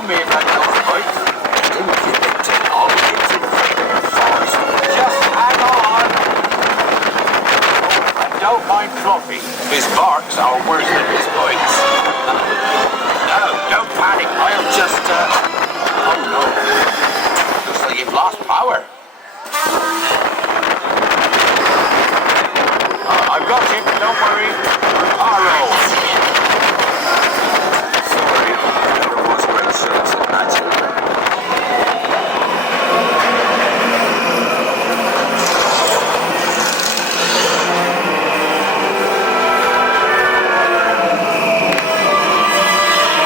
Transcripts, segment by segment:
told me about those bikes. Didn't you think to all kids in force? Just hang on. Oh, and don't mind Fluffy. His barks are worse than his bites. No, don't panic. I'll just, oh no. Looks like you've lost power. I've got him, don't worry. Reparo. Sorry, never was great shows at magic.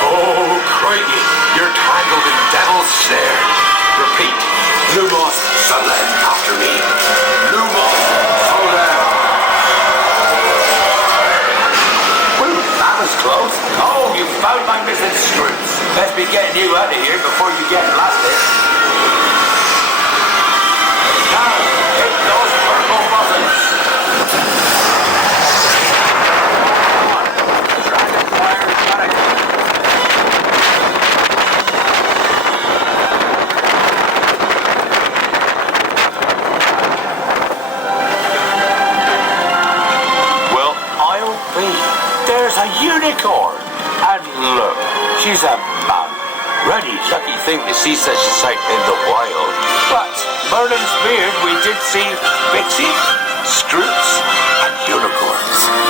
Oh, crikey, you're tangled in devil's snare. Repeat, Lumos Solen after me. Lumos Solen. That was close. Oh, you found my missing screws. Best be getting you out of here before you get blasted. Now, hit those purple buttons. Come on. Dragonfire's got it. Well, I'll be. There's a unicorn! And look, she's a man. Really lucky thing to see such a sight in the wild. But Merlin's beard, we did see Pixie, Scroots, and unicorns.